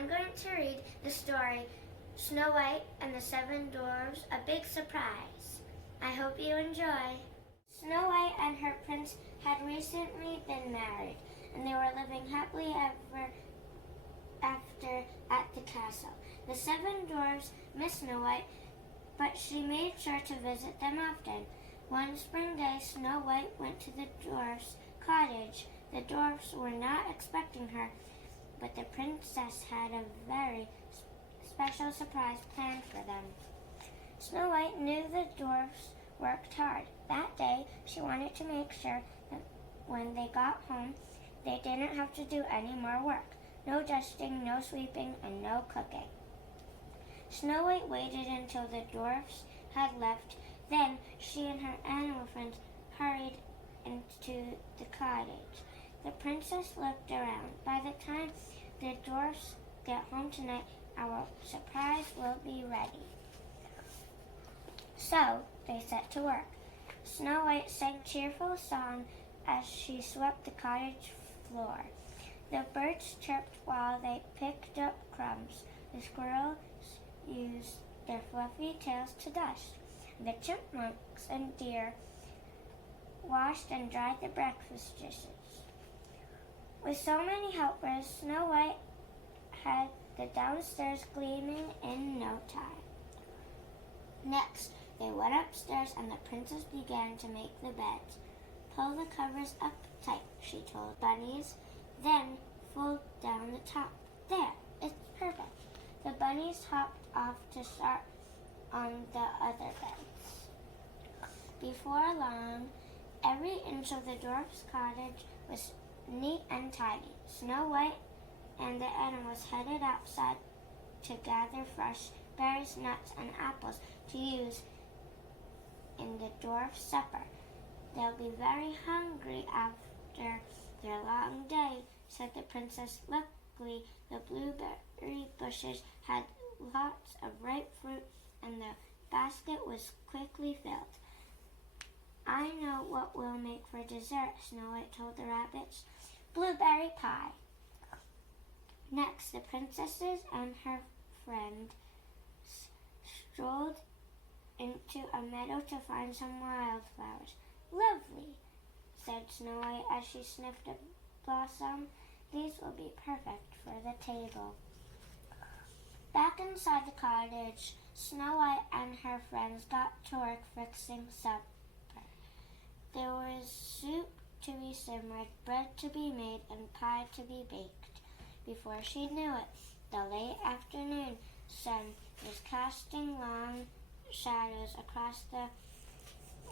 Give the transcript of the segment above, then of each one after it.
I'm going to read the story, Snow White and the Seven Dwarfs, A Big Surprise. I hope you enjoy. Snow White and her prince had recently been married, and they were living happily ever after at the castle. The seven dwarfs missed Snow White, but she made sure to visit them often. One spring day, Snow White went to the dwarfs' cottage. The dwarfs were not expecting her, but the princess had a very special surprise planned for them. Snow White knew the dwarfs worked hard. That day, she wanted to make sure that when they got home, they didn't have to do any more work. No dusting, no sweeping, and no cooking. Snow White waited until the dwarfs had left. Then she and her animal friends hurried into the cottage. The princess looked around. By the time the dwarfs get home tonight, our surprise will be ready. So they set to work. Snow White sang a cheerful song as she swept the cottage floor. The birds chirped while they picked up crumbs. The squirrels used their fluffy tails to dust. The chipmunks and deer washed and dried the breakfast dishes. With so many helpers, Snow White had the downstairs gleaming in no time. Next, they went upstairs and the princess began to make the beds. Pull the covers up tight, she told bunnies, then fold down the top. There, it's perfect. The bunnies hopped off to start on the other beds. Before long, every inch of the dwarf's cottage was neat and tidy. Snow White and the animals headed outside to gather fresh berries, nuts, and apples to use in the dwarf supper. They'll be very hungry after their long day, said the princess. Luckily, the blueberry bushes had lots of ripe fruit, and the basket was quickly filled. I know what we'll make for dessert, Snow White told the rabbits. Blueberry pie. Next, the princesses and her friends strolled into a meadow to find some wildflowers. Lovely, said Snow White as she sniffed a blossom. These will be perfect for the table. Back inside the cottage, Snow White and her friends got to work fixing supper. There was soup to be simmered, bread to be made, and pie to be baked. Before she knew it, the late afternoon sun was casting long shadows across the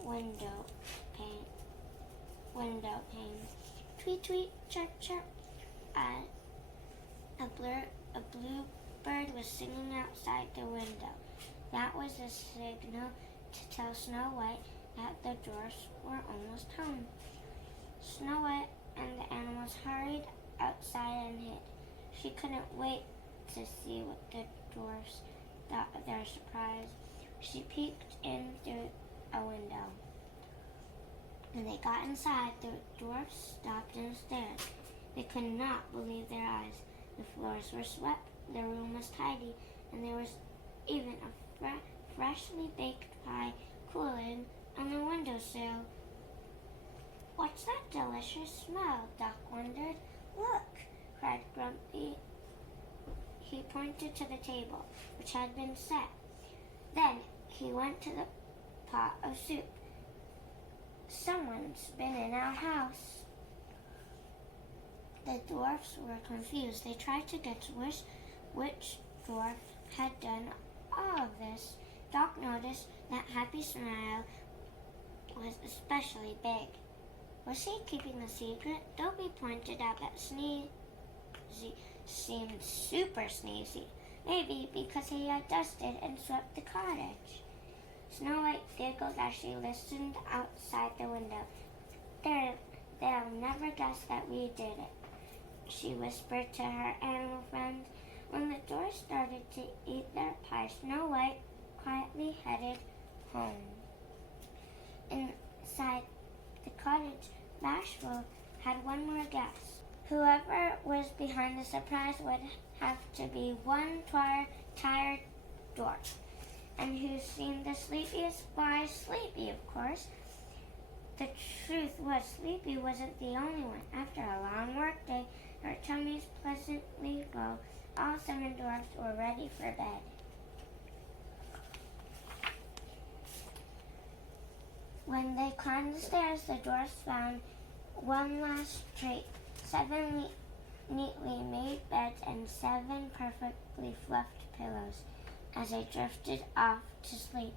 window panes. Tweet, tweet, chirp, chirp. A bluebird was singing outside the window. That was a signal to tell Snow White that the dwarfs were almost home. Snow White and the animals hurried outside and hid. She couldn't wait to see what the dwarfs thought of their surprise. She peeked in through a window. When they got inside, the dwarfs stopped and stared. They could not believe their eyes. The floors were swept, the room was tidy, and there was even a freshly baked pie cooling on the windowsill. What's that delicious smell? Duck wondered. Look, cried Grumpy. He pointed to the table, which had been set. Then he went to the pot of soup. Someone's been in our house. The dwarfs were confused. They tried to guess which dwarf had done all of this. Doc noticed that Happy Smile was especially big. Was he keeping the secret? Dopey pointed out that Sneezy seemed super sneezy. Maybe because he had dusted and swept the cottage. Snow White giggled as she listened outside the window. They'll never guess that we did it, she whispered to her animal friends. When the dwarfs started to eat their pie, Snow White quietly headed home. Inside the cottage, Bashful had one more guess. Whoever was behind the surprise would have to be one tired dwarf. And who seemed the sleepiest? Why, Sleepy, of course. The truth was, Sleepy wasn't the only one. After a long workday, their tummies pleasantly full, all 7 dwarfs were ready for bed. When they climbed the stairs, the dwarfs found one last treat: 7 neatly made beds and 7 perfectly fluffed pillows. As they drifted off to sleep,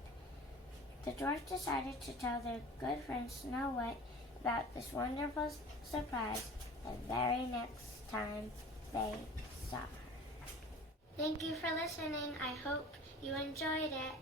the dwarfs decided to tell their good friend Snow White about this wonderful surprise the very next time they saw her. Thank you for listening. I hope you enjoyed it.